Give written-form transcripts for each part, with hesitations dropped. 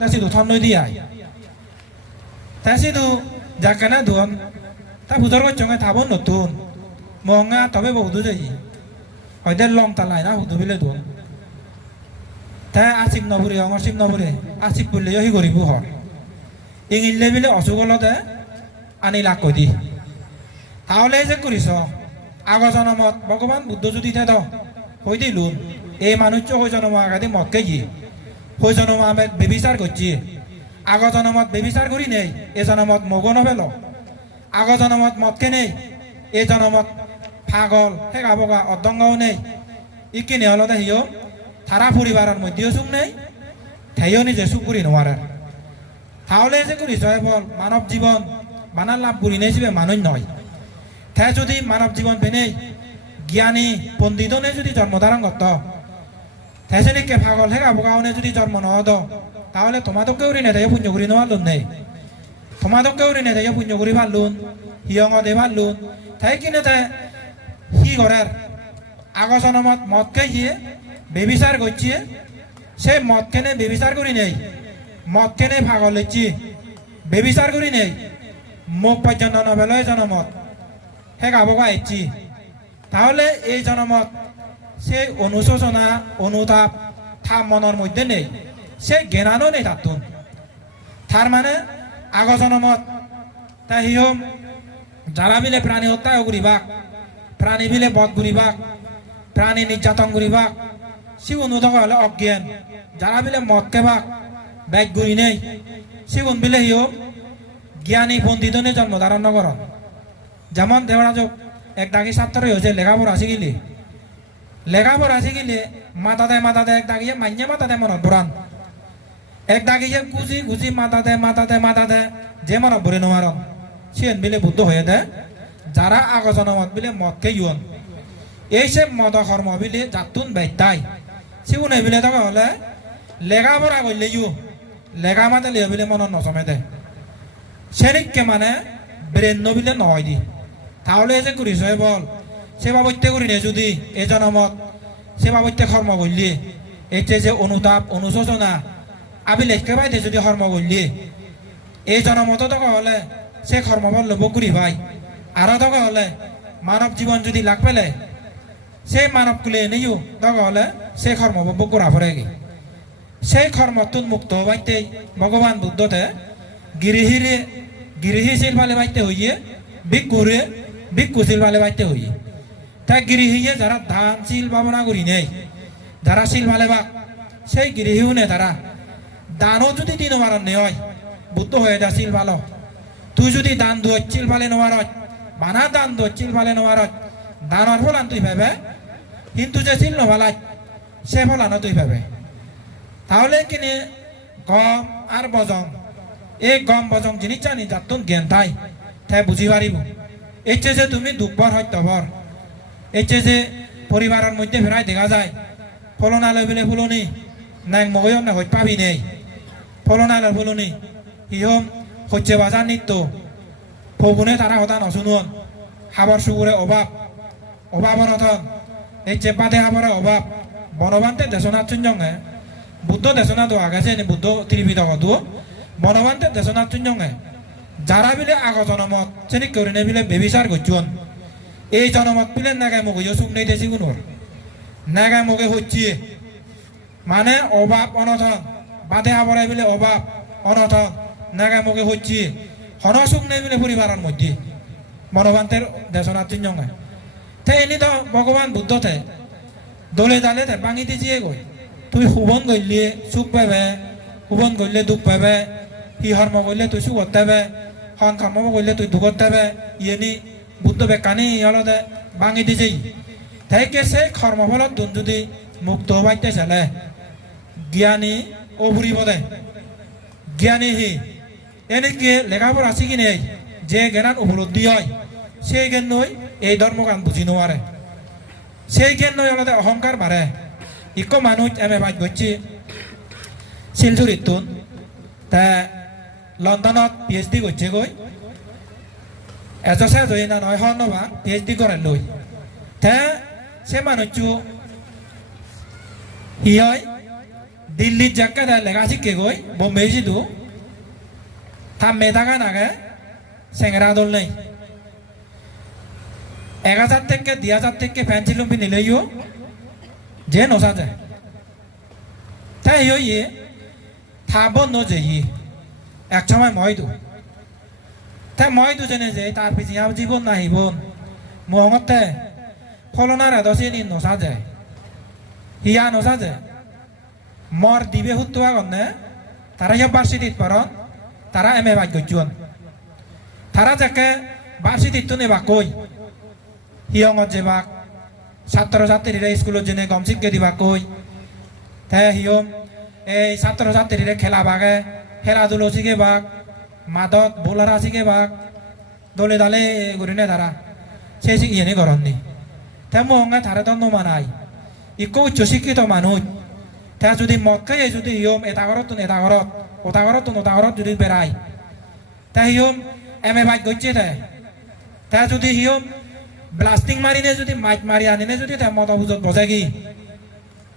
Tasi tu thon noi dia. Tasi tu jakana duan. Ta putar ko chonga thabon notun. Monga tobe bo du jai. Hoide long talai na hudu bile duan. Ta asik nobure ongor sim nobure. Asik bulle yo hi goribu hor. Ingille bile osugolode ani lakodi. তাহলে যে করিস আগৰ জনমত ভগৱান বুদ্ধ যদি থাক হৈ দিলুন এই মানুষ হৈ জনম আগাদি মদ খাই হৈ জনম আমি বেবিচার করছি আগৰ জনমত বেবিচার করি নেই এ জনমত মগন হবেল আগৰ জনমত মদ কে নেই এই জনমত পাগল হেগা বগা অদঙ্গাও নেই ইকিনে হল হিও তারা পরিবারের মধ্যেও সুখ নেই তাইও নিজে সুখ করি নোয়ারে তাহলে যে করিস বল মানব জীবন বানার লাভ করি নেই মানুষ নয় তাই যদি মানব জীবন পেনে জ্ঞানী পণ্ডিতনে যদি জন্মধারণ করত তাই যদি কে পাগল হেগা বোগাওনে যদি জন্ম নহত তাহলে তোমাদেরকেও ঋণে তাই পুণ্য করি নেওয়ার লোন নেই তোমাদেরকেও ঋণে তাই পুণ্য করি পারলুন হিয়ঙ দে পারলুন তাই কিনে তাই হি ঘরের আগৰ জনমত মদ খাইয়ে বেবিচার করছে সে মদ কেনে বেবিচার করি নেই মদ কেনে পাগল হচ্ছি বেবিচার করি নেই মুখ পর্যন্ত নবেলয় জনমত হেগা বগা এসছি তাহলে এই জনমত সে অনুশোচনা অনুতাপ থা মনের মধ্যে নেই সে জ্ঞানও নেই তাতুন তার মানে আগৰ জনমত তা হিয়ম যারা বিলে প্রাণী হত্যা করিবাক প্রাণী বিলে বধ করিবাক প্রাণী নির্যাতন করিবাক সে অনুদক হলে অজ্ঞান যারা বিলে মদ কেবাক ব্যাগ গুড়ি নেই সে বিলে হিয়ম জ্ঞানী পণ্ডিতনে জন্ম ধারণ নগরণ যেমন দেবরাজক এক দাগি ছাত্র হয়েছে লেখাপড়া শিখিলে লেখাপড়া শিখিলে মাথা দেয় এক দাগিয়ে মাইনে মাথা দেয় মনত বরান এক দাগিয়ে গুজি গুজি মাথা দেয় যে মনত বরে নোয়ারন সিয়েন বিলে বুদ্ধ হয়ে দেয় যারা আগৰ জনমত বিলে মদকে ইউন এই সে মদ কর্ম বিলে যাতুন বাইতাই সিগুনে বিলে তখন হলে লেখাপড়া করলে ইউ লেখা মাতে লিয়ে বিলে মনত নচমে দেয় সেনিককে মানে ব্রেন নবিলে নহয় দি তাহলে যে করিস বল সেবা বৈত্যে করি নে যদি এই জনমত সেবা বৈত্যে কর্ম করলি এতে যে অনুতাপ অনুশোচনা আবিল একেবারে যদি কর্ম করলি এই জনমত তখন হলে সে কর্মবল লব করি ভাই আর তখন হলে মানব জীবন যদি লাগ পেলে সে মানব কুলে নেইও তখন হলে সে কর্মবব করা পড়ে গে সেই কর্মতুন মুক্ত বাইতে ভগবান বুদ্ধতে গিরিহি শিল ভালে বাইতে হইয়ে ভিক্ষু শিল ভালে বাইতে হইয়ে তাই গিরিহিয়ে যারা ধান শিল ভাবনা করি নেই যারা শিল ভালে বাক সেই গিরিহিও নে তারা দানও যদি দিন মারণ নে হয় বুদ্ধ হয়ে যা শিল ভালো তুই যদি দান দুয় চিল ভালে নোয়ার বানা দান দুয় চিল ভালে নোয়ার দানর ফলান তুই ভাবে কিন্তু যে শিল নভালাই সে ফলানো তুই ভাবে তাহলে কিনে গম আর বজং এই গম বজং জিনিস জানি যাতুন জ্ঞান তাই তাই বুঝি পারিব এই যে তুমি দুঃখবর সত্যবর এই যে পরিবারের মধ্যে ফেরাই দেখা যায় ফলনালয় বলে ফুলনি নাই মগয়ম না হইত পাবি নেই ফলনালয় ফুলনি হিহম হচ্ছে বাজার নিত্য ফগুনে তারা হতা নশুনুন খাবার সুগুরে অভাব অনথন এই যে বাদে খাবারের অভাব বনবান্তে দেশনাথ চুঞ্জঙ্গে বুদ্ধ দেশনাথ আগাছে বুদ্ধ ত্রিবিধ দু বনবান্তে দেশনাথ চুঞ্জঙ্গে যারা বিলে আগৰ জনমত চেনিক করে বিলে বেবিচার করছুন এই জনমত বিলে নাগায় মগে সুখ নেই দেশি গুণর নাগায় মগে হচ্ছি মানে অভাব অনথন বাদে আবরাই বিলে অভাব অনথন নাগায় মগে হচ্ছি হন সুখ নেই বিলে পরিবারের মধ্যে বনবান্তের দেশনাথ চিহ্নঙ্গে তাই এনে তো ভগবান বুদ্ধতে দলে দালে ভাঙি দিয়ে গই তুই শুভন গইলে সুখ পাবে শুভন গইলে দুঃখ পাবে হি কর্ম করলে তুই সুখত দেবে হন কর্ম করলে তুই দুঃখত দেবে ইয়েনি বুদ্ধ বেকানি হলদে ভাঙি দিছেই তাই কেছে কর্মফলত দুন যদি মুক্ত হবাইতে চালে জ্ঞানী ও ফুরিব দে জ্ঞানী হি এনেকে লেখাপড়া শিখি নেই যে জ্ঞান উপলব্ধি হয় সেই জ্ঞান নই এই ধর্মগান বুঝি নোয়ারে সেই জ্ঞান নই হলদে অহংকার বাড়ে ইক মানুষ এমএ বাইক করছি শিলচুরিত তুন তা লন্ডনত পিএইচডি করছে গই এজসে জয়ী না নয় হন বা পিএইচডি করে লই তে সে মানুষ হি হয় দিল্লির জায়গা দেয় লেখা শিখে গই বোম্বে জিদু থাম মেধাগা নাগে সেঙ্গেরা দল নেই 1000 থেকে 2000 থেকে ফ্যান্সি লুম্পি নিলেইও যে নসা যায় তাই ইয়ে থাবন ন যে এক সময় ময়দু তাই ময়দু জেনে যে তার পিছিয়ে জীবন নাহিবন মহঙতে ফলনারা দশে নি নসা যায় হিয়া নসা যায় মর দিবে হুতুয়া গন্নে তারা ইয়া বার্ষিক পারন তারা এম এ ভাগ্যজন তারা যাকে বার্ষিক নে বাকই হিয়ঙত যে বাক ছাত্র ছাত্রীরা স্কুলত জেনে গম শিক্ষা দিবা কই তে হিয়ম এই ছাত্র ছাত্রীরা খেলা বাগে খেলাধুলো শিখে বাক মাদত বোলারা শিখে বাক দলে দালে ঘুরিনে তারা সে শিখিয়ে গরমনি তে মহঙ্গায় তারা তো নমানাই ইকো উচ্চ শিক্ষিত মানুষ তে যদি মদ খাই যদি হিয়ম এটা ঘরত এটা ঘরত ওটা ঘরত ওটা ঘরত যদি বেড়াই তে হিয়ম এম এ বাইক গচ্ছে তে যদি হিয়ম ব্লাস্টিং মারিনে যদি মাইক মারি আনিনে যদি তে মত বুঝত বজে কি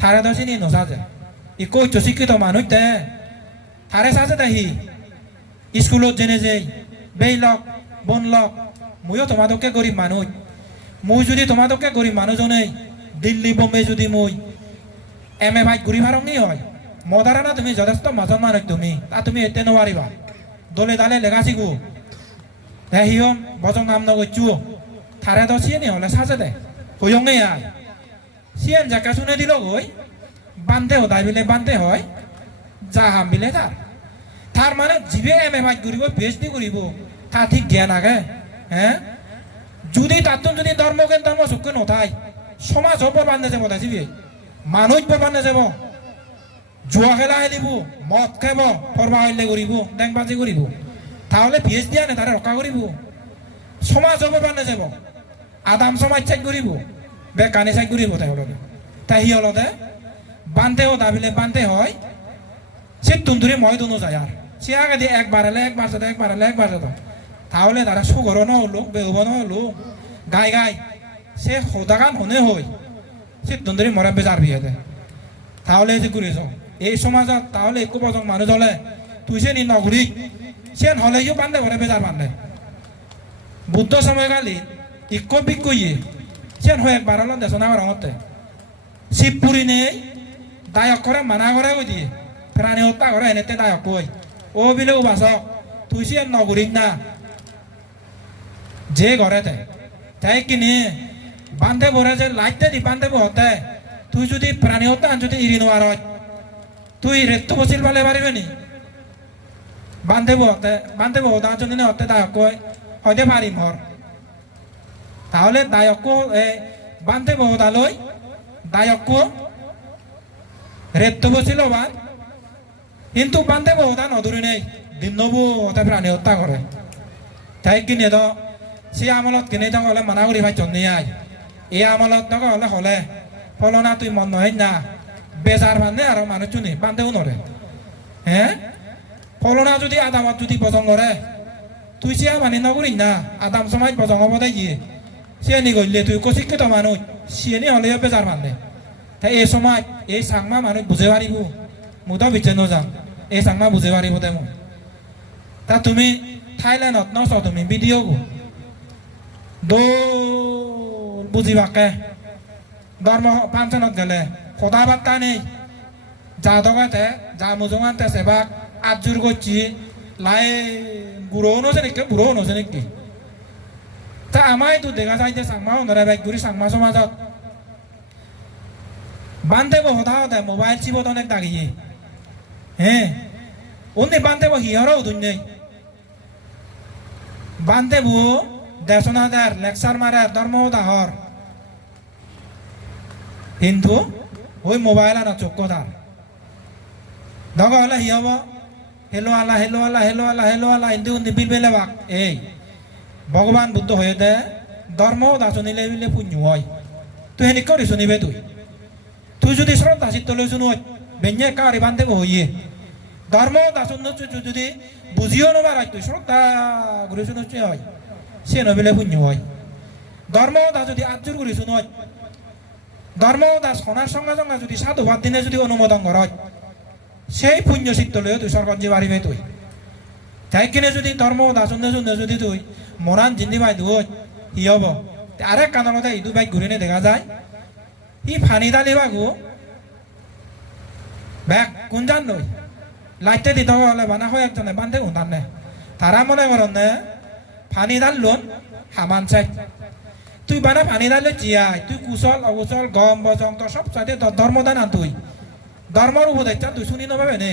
তারে তো চিনি নসা যায় ইকো উচ্চ শিক্ষিত মানুষ দে তারে সাজে দেহি স্কুলত জেনে যে বেই লক বন লক মইও তোমাদেরকে গরিব মানুষ মুই যদি তোমাদেরকে গরিব মানুষজনে দিল্লি বোম্বে যদি মুই এম এ ভাই ঘুরি ভারঙ্গি হয় মদারা না তুমি যথেষ্ট মাজন মানুষ তুমি তা তুমি এতে নোৱাৰিবা দলে দালে লেখা শিখো হে হিয়ম বজং নাম নগৈচু থারে তো সিয়ে নি হলে সাজে দে হইয়ঙ্গে আয় সিয়েন জাকা শুনে দিল গই বান্ধে হদাই বিলে বান্ধে হয় জাহাম বিলে তার মানে জিবে এম এ ভাই ঘুরিব পিএইচডি করিব তা ঠিক জ্ঞান আগে হ্যাঁ যদি তাতুন যদি ধর্মজ্ঞান ধর্ম সুখ নথাই সমাজ হবার বান্ধে যাব জিবে মানুষ বান্ধে যাব জুয়া খেলা খেলিব মদ খাব ফরবা হইলে করিব ডেংবাজি করিব তাহলে পিএইচডি আনে তারা রক্ষা করিব সমাজ হবার বান্ধে যাব আদাম সমাজ চাই করিব বেকানি চাই করিব তাই হি হলতে বান্ধে ও দাবিলে বান্ধে হয় সে তুন্দুরি ময় দুনো যায় আর সে আগে দিয়ে একবার এলে একবার যেত একবার এলে একবার যেত তাহলে তারা সুগর ন হলো বেউব ন হলো গাই গাই সে হোদাগান হনে হই সে তুন্দুরি মরে বেজার বিয়ে দেয় তাহলে যে ঘুরেছ এই সমাজত তাহলে একটু বছর মানুষ হলে তুই সে নি নগরী সে হলেও বান্ধে ঘরে বেজার বান্ধে বুদ্ধ সময়কালীন ইকো বিকইয়ে সে হয় একবার হল দেশনা রঙতে শিবপুরি নেই দায়ক করে মানা করে ওই দিয়ে প্রাণী হত্যা করে এনেতে দায়ক কই ও বিলেও বাসক তুই সে নগরী না যে ঘরেতে তাই কিনে বান্ধে ভরে যে লাইটতে দি বান্ধে হতে তুই যদি প্রাণী হত্যা যদি ইরি নোয়ার তুই রেত বসিল পালে পারিবে নি বান্ধে হতে জন্য হতে দায়ক কই হতে পারি মর তাহলে দায়ক বান্ধে বহুদালই দায়ক রেত বসিল বান কিন্তু বান্ধে বহুদা নদুরি নেই দিন নবু হতে প্রাণী হত্যা করে তাই কিনে তো সে আমলত কিনে তো হলে মানা করি ভাই চন্দি আয় এই আমলত তো হলে হলে ফলনা তুই মন নয় না বেজার বান্ধে আর মানুষ চুনি বান্ধেও নরে হ্যাঁ ফলনা যদি আদামত যদি বজং করে তুই সে মানি নকরি না আদাম সমাজ বজং হব দে গিয়ে সে নি গইলে তুই কশিক্ষিত মানুষ সে নি হলে বেজার বান্ধে তাই এই সমাজ এই সাংমা মানুষ বুঝে পারিব মুদা বিচে নযাম এই সাংমা বুঝে পারিব দে মোক তা তুমি থাইল্যান্ডত নচ তুমি ভিডিঅ' দৌল বুঝিবাকে ধর্ম ফাংশনত গেলে কথা বার্তা নেই যা দগাতে যা মুজমানতে সেবাক আজুর করছি লাই বুড়ো নছে নাকি বুড়ো নছে নাকি তা আমায় তো দেখা যায় যে সাংমা ধরে বাইক ঘুরি সাংমা সমাজত বান্ধে হতা হতে মোবাইল চিবত অনেক দাগিয়ে হ্যাঁ অন্য বান্ধে হিহরও দুন নেই বান্ধে দেশনা দেয় লেকচার মারে ধর্ম দাহর কিন্তু ওই মোবাইল আনা চক্কো তার দগা হলে হি হব হেলো আল্লাহ হেলো আল্লাহ হেলো আল্লাহ হেলো আল্লাহ হিন্দু নিবিল বেলে বাক এই ভগবান বুদ্ধ হয়ে দে ধর্ম দাসনিলে বিলে পুণ্য হয় তুই হেনি করি শুনিবে তুই যদি শ্রদ্ধা চিত্ত লৈ শুনো বেঞ্জে কারি বান্ধে হইয়ে ধর্ম দাসন যদি বুঝিও নবার তুই শ্রদ্ধা ঘুরে শুনছে হয় সে নবিলে পুণ্য হয় ধর্ম দাস যদি আজুর ঘুরে শুনো ধর্ম দাস শোনার সঙ্গে সঙ্গে যদি সাধুবাদ দিনে যদি অনুমোদন কর সেই পুণ্য চিত্ত লয়ে তুই স্বর্গত যে পারিবে তুই তাই কিনে যদি ধর্ম দাসনে শুনে যদি তুই মরান জিন্দি বাই দুই ই হব আরেক কানলতে ইদু বাইক ঘুরে নিয়ে দেখা যায় ই ফানি দালি বাগু ব্যাগ কোন জান নই লাইটে দিতে হলে বানা হয় একজনে বান্ধে উঠান নে তারা মনে করেন নে ফানি দাল লোন হামান চাই তুই বানা ফানি দালে জিয়াই তুই কুশল অকুশল গম বজং তো সব চাইতে ধর্মদান আন তুই ধর্মর উপদেশ তুই শুনি নভাবে নে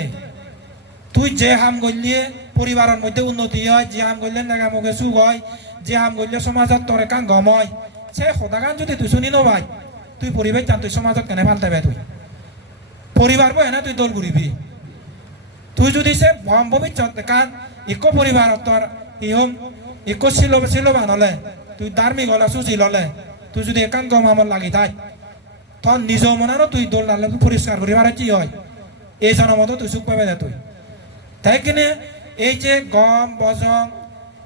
তুই যে হাম গলিয়ে পরিবারের মধ্যে উন্নতি হয় যে হাম গলিয়ে নাগা মুখে সুখ হয় যে হাম গলিয়ে সমাজত তোরে কান গম হয় সে সদাগান যদি তুই শুনি নবাই তুই পরিবেশ চান তুই সমাজত কেনে ফালতে তুই পরিবার বই না তুই দোল ঘুরিবি তুই যদি সে ভবিষ্যৎ কান ইকো পরিবার তোর ইহম ইকো ছিল বানলে তুই ধার্মিক হলে সুশীল হলে তুই যদি একান গম আমার লাগি থাক তখন নিজ মনারও তুই দোল ডালে পরিষ্কার করি পারে কি হয় এই জনমতো তুই সুখ পাবে না তুই তাই কিনে এই যে গম বজং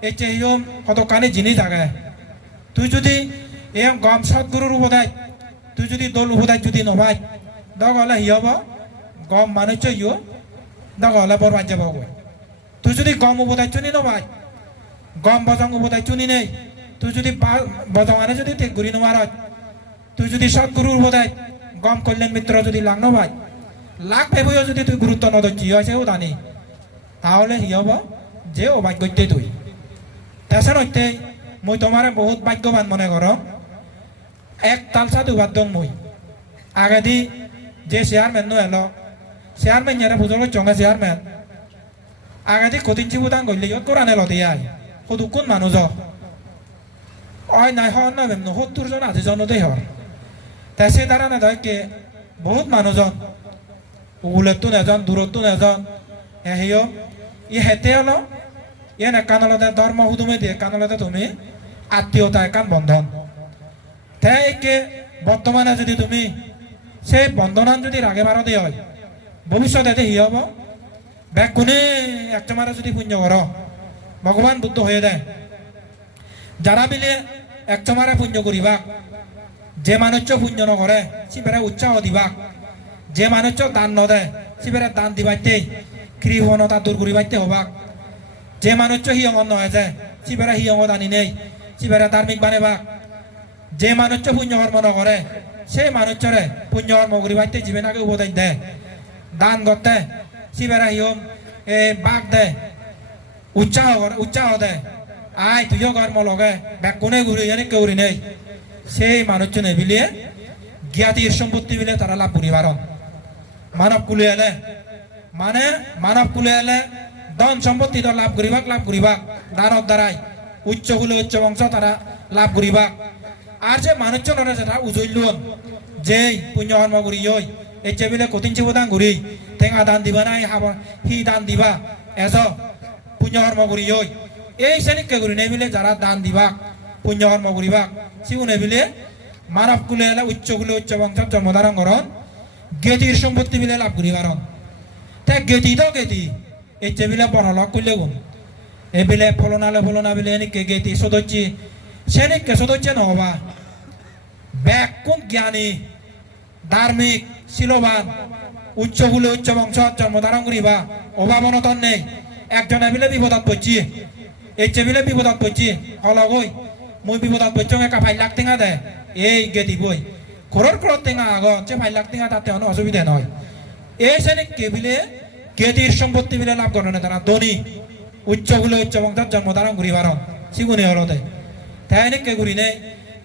এই যে ইহম কতখানি জিনিস থাকে তুই যদি এম গম সৎগুরুর উপদায় তুই যদি দোল উপদায় যদি নভাই দগ হলে হি হব গম মানুষ ইও দগ হলে বরবাদ যাব তুই যদি গম উপদায় চুনি নভাই গম বজং উপদায় চুনি নেই তুই যদি বজং আনে যদি ঘুরি নোয়ার তুই যদি সৎগুরুর উপদায় গম কল্যাণ মিত্র যদি লাগ নভাই লাখ ভেবেও যদি তুই গুরুত্ব নদী হয়েছে ও জানি তাহলে হি হব যে অভাগ্যতে তুই তেসেন হইতে মই তোমারে বহুত ভাগ্যবান মনে কর এক তালসা দুবার দং মই আগে দি যে চেয়ারম্যান নো এলো চেয়ারম্যান যারা বুঝল চঙ্গা চেয়ারম্যান আগে দি কঠিন চিবুদান গলি কোরআনে লদি আই সদু কোন মানুষ অয় নাই হন না বেমন 70 জন 80 জনতেই হর তাই সে দ্বারা না কে বহুত মানুষজন উগুলেতো নেজন দূরতো নেজন এহিও ই হেতে হলো ইয়ে না কানলতে ধর্ম হুদুমে দিয়ে কানলতে তুমি আত্মীয়তা একান বন্ধন তাই একে বর্তমানে যদি তুমি সেই বন্ধনান যদি রাগে বারো দিয়ে হয় ভবিষ্যতে হি হব ব্যাগ কোনে একজমারে যদি পুণ্য কর ভগবান বুদ্ধ হয়ে দেয় যারা মিলে একজমারে পুণ্য করিবা যে মানুষ পুণ্য নকরে সিবেরে উৎসাহ দিবা যে মানুষ দান নদেয় সিবেরে দান দিবাইতে কৃপণতা দূর করিবাইতে হবা যে মানুষ হিয়ঙ্গন নয় যায় সিবেরে হিয়ঙ্গ দানি নেই সিবেরে ধার্মিক বানেবা যে মানুষ পুণ্য কর্ম নকরে সেই মানুষরে পুণ্য কর্ম করিবাইতে জীবনাকে উপদেশ দেয় দান করতে সিবেরা হিয়ম বাঘ দেয় উৎসাহ দেয় আয় তুইও কর্ম লগে ব্যাগ কোনে ঘুরি জানি কেউরি নেই সেই মানুষজনে বিলিয়ে জ্ঞাতির সম্পত্তি মিলে তারা লাভ করিবার মানব কুলে এলে মানে মানব কুলে এলে ধন সম্পত্তি তো লাভ করিবা দানব দ্বারাই উচ্চ কুলে উচ্চ বংশ তারা লাভ করিবা আর যে মানুষজন যেটা উজইলুন যেই পুণ্য কর্ম করি এই যে বিলে কঠিন চিবদান ঘুরি টেঙা দান দিবা নাই হি দান দিবা এজ পুণ্য কর্ম করি এই শ্রেণীকে ঘুরি নেই মিলে যারা দান দিবা পুণ্য কর্ম করিবা সিগুনে বিলে মানব কুলে এলে উচ্চ কুলে উচ্চ বংশ জন্মধারণ করন গেতির সম্পত্তি মিলে লাভ করিবার তাই গেতি তো গেতি এই যে বিলে বড়লক করলে গুণ এই বিলে ফলনা বিলে এনেকে গেতি সদস্য সেনিকে সদস্য নহবা ব্যাগ কোন জ্ঞানী ধার্মিক শিলবান উচ্চ কুলে উচ্চ বংশ জন্মধারণ করিবা অভাবনতন নেই একজনে বিলে বিপদত পড়ছি এই যে বিলে বিপদত পড়ছি হলগই মই বিপদত পড়ছি একা 5 লাখ টাকা দেয় এই গেতি বই করোড় টাকা আগত যে 5 লাখ টাকা তাতে কোনো অসুবিধা নয় এই শ্রেণীকে বিলে গেতির সম্পত্তি বিলে লাভ করে না তারা ধনী উচ্চ কুলে উচ্চ বংশ জন্মধারণ করিবার সিগুনি হলতে তাই এনেকে ঘুরি নেই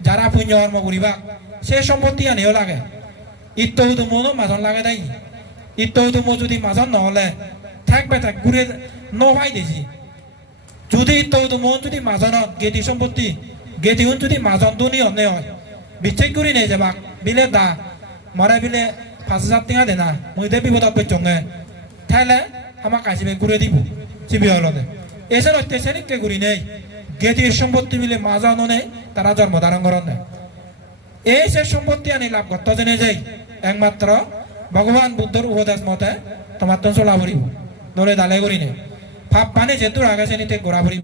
যারা পুণ্য কর্ম করিবা সে সম্পত্তি আনিও লাগে ইত্যাদি মনো মাজন লাগে দেয় ইত্যাদি যদি মাজন নহলে থাকবে ঘুরে নভাই দিছি যদি ইত্যাদি মন যদি মাজনত গেতি সম্পত্তি গেতি যদি মাজন ধনী অন্য হয় বিচ্ছেদ ঘুরি নেই যাবা বিলে দা মরে বিলে 5,000 টাকা দেনা মই দে বিপদত পড়ছঙ্গে তাইলে আমাক আসিবে ঘুরে দিব চিবি হলতে এসে হচ্ছে শ্রেণীকে ঘুরি নেই গেতির সম্পত্তি মিলে মাজানো নেই তারা জন্মধারণ করেন নেই এই সে সম্পত্তি আনি লাভ করতে জেনে যাই একমাত্র ভগবান বুদ্ধর উপদেশ মতে তোমার তো চলা ভরিব নলে দালে করি নেই ভাব পানি যেহেতু আগে শ্রেণীতে ঘোরা ভরিব